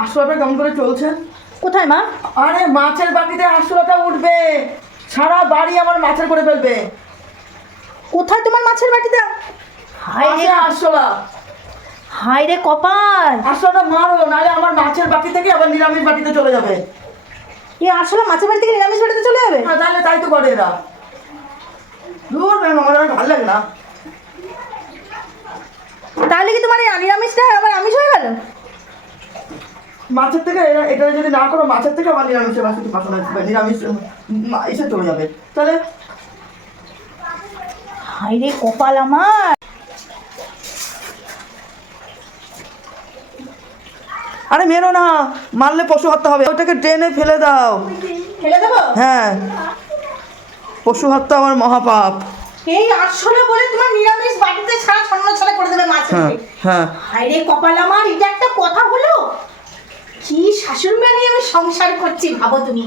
আরশোলাটা কেমন করে চলছে? কোথায় মা? আরে মাছের বাটিতে আরশোলাটা উঠবে। সারা বাড়ি আমার মাছের করে ফেলবে। কোথায় তোমার মাছের বাটিতে হায় রে আছে আরশোলা হায় রে কপাল। আরশোলাটা মারো নাহলে আমার মাছের বাটি থেকে আবার নিরামিষ বাটিতে চলে যাবে। এ আসলে মাছের বাড়ি থেকে নিরামিষ বাড়িতে চলে যাবে? হ্যাঁ তাহলে তাই তো করে এরা। দূর ম্যাম আমার আর ভালো লাগে না। তাহলে কি তোমার এই নিরামিষটা আবার আমিষ হয়ে গেল? মাছের থেকে এটা যদি না করো মাছের থেকে আবার নিরামিষের বাসিতে পাঠানো আসবে নিরামিষ এসে চলে যাবে। তাহলে রে কপাল আমার। আরে মেরো না মারলে পশু হত্যা হবে ওটাকে ট্রেনে ফেলে দাও। ফেলে দেবো? হ্যাঁ। পশু হত্যা আমার মহাপাপ। এই আসলে বলে তোমার নিরামিষ বাটিতে ছাড়া ছন্ন ছাড়া করে দেবে মাছের হ্যাঁ হ্যাঁ হায়। রে কপাল আমার এটা একটা কথা হলো? কি শাশুড়ি মেয়ে নিয়ে আমি সংসার করছি ভাবো তুমি?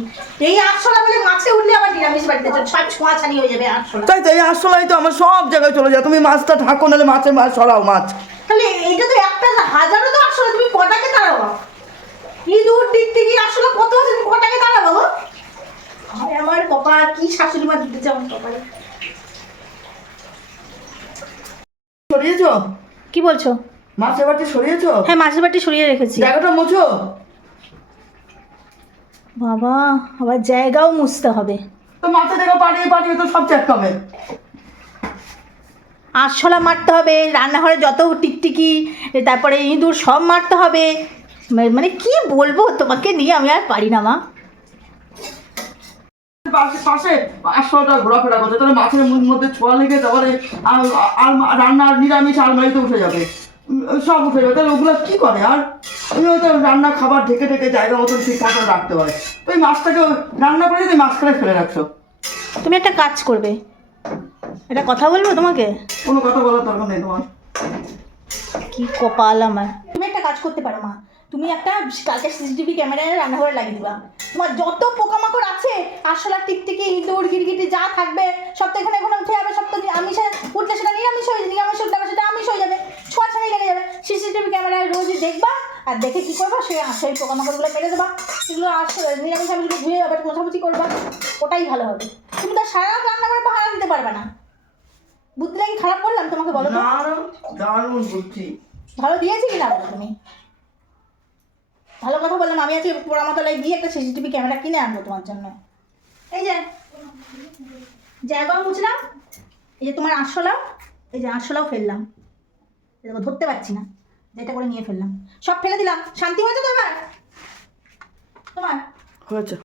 এই আটশোলা বলে মাছে উঠলে আবার নিরামিষ বাড়িতে সব ছোঁয়া ছানি হয়ে যাবে আটশোলা তাই তো এই আসলাই তো আমার সব জায়গায় চলে যায়। তুমি মাছটা ঢাকো নাহলে মাছের মাছ সরাও মাছ। তাহলে এইটা তো একটা হাজারও তো আটশোলা তুমি কটাকে তাড়াবো? ইঁদুর টিকটিকি আটশোলা কত আছে তুমি কটাকে তাড়াবো গো? আমার কপাল কি শাশুড়ি মা দিতেছে আমার কপালে? সরিয়েছো? কি বলছো? মাছের বাটি সরিয়েছো? হ্যাঁ মাছের বাটি সরিয়ে রেখেছি। জায়গাটা মুছো? বাবা আবার জায়গাও মুছতে হবে। তো মাছের জায়গা পাঠিয়ে পাঠিয়ে তো সব চেটকাবে আরশোলা মারতে হবে রান্নাঘরে যত টিকটিকি তারপরে ইঁদুর সব মারতে হবে। মানে কি বলব তোমাকে নিয়ে আমি আর পারি না মা। পাশে পাশে আটশোটা ঘোরাফেরা করছে তাহলে মাছের মধ্যে ছোঁয়া লেগে তারপরে আর আর রান্নার নিরামিষ আলমারিতে উঠে যাবে। সব উঠে যাবে তাহলে ওগুলো কি করে আর? হয়তো রান্না খাবার ঢেকে ঢেকে জায়গা মতন ঠিকঠাক করে রাখতে তো এই মাছটাকে রান্না করে তুমি মাছখানে ফেলে রাখছো? তুমি একটা কাজ করবে। এটা কথা বলব তোমাকে? কোনো কথা বলার দরকার নেই তোমার। কি কপাল আমার। তুমি একটা কাজ করতে পারো মা। তুমি একটা কালকে সিসিটিভি ক্যামেরায় রান্নাঘরে লাগিয়ে দিবা। তোমার যত পোকামাকড় আছে আরশোলা টিকটিকি ইঁদুর গিরগিটি যা থাকবে সব তো এখানে এখানে উঠে যাবে সব তো আমিষে উঠলে সেটা নিরামিষ হয়ে যাবে নিরামিষ উঠলে আবার সেটা আমিষ হয়ে যাবে ছোঁয়া ছাড়ি লেগে যাবে সিসিটিভি ক্যামেরায় রোজই দেখবা আর দেখে কি করবা? সে সেই পোকামাকড়গুলো মেরে দেবা। সেগুলো আসলে নিরামিষ আমিষগুলো ধুয়ে আবার মোছামুছি করবা। ওটাই ভালো হবে। তুমি তো সারা রাত রান্না করে পাহারা দিতে পারবে না। বুদ্ধিটা কি খারাপ করলাম তোমাকে বলো দারুণ বুদ্ধি। ভালো দিয়েছি কিনা বলো তুমি? ভালো কথা বললাম। আমি আজকে পোড়ামাতলায় গিয়ে একটা সিসিটিভি ক্যামেরা কিনে আনব তোমার জন্য। এই যে জায়গাও মুছলাম। এই যে তোমার আটশোলাও এই যে আটশোলাও ফেললাম। দেখো ধরতে পারছি না। যেটা করে নিয়ে ফেললাম। সব ফেলে দিলাম। শান্তি হয়েছে তো এবার? তোমার? হয়েছে।